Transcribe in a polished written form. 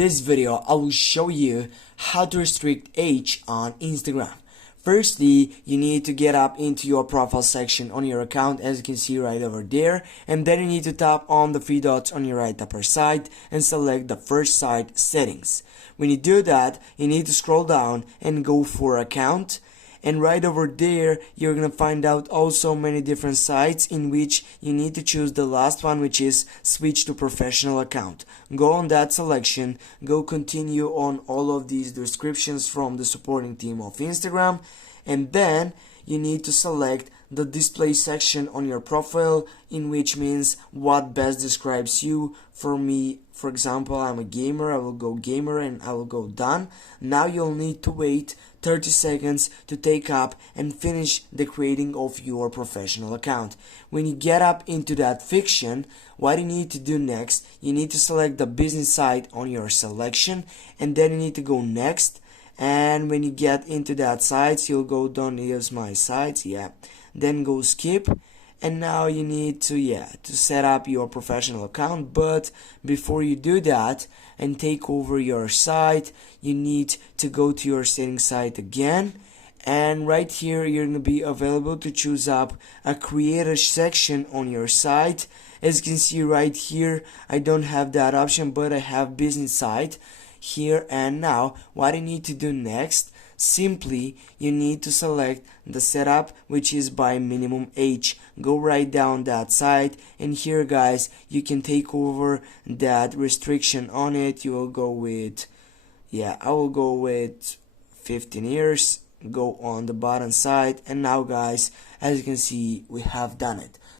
this video, I will show you how to restrict age on Instagram. Firstly, you need to get up into your profile section on your account, as you can see right over there, and then you need to tap on the three dots on your right upper side and select the first site settings. When you do that, you need to scroll down and go for account. And right over there, you're gonna find out also many different sites in which you need to choose the last one, which is switch to professional account. Go on that selection, go continue on all of these descriptions from the supporting team of Instagram, and then you need to select the display section on your profile, in which means what best describes you. For me, for example, I'm a gamer, I will go gamer and I will go done. Now you'll need to wait 30 seconds to take up and finish the creating of your professional account. When you get up into that fiction, what you need to do next, you need to select the business site on your selection, and then you need to go next. And when you get into that site, you'll go down, here's my site, then go skip. And now you need to set up your professional account. But before you do that and take over your site, you need to go to your settings site again, and right here you're going to be available to choose up a creator section on your site. As you can see right here, I don't have that option, but I have business site here. And now what you need to do next, simply you need to select the setup, which is by minimum age. Go right down that side, and here guys, you can take over that restriction on it. You will go with I will go with 15 years. Go on the bottom side, and now guys, as you can see, we have done it.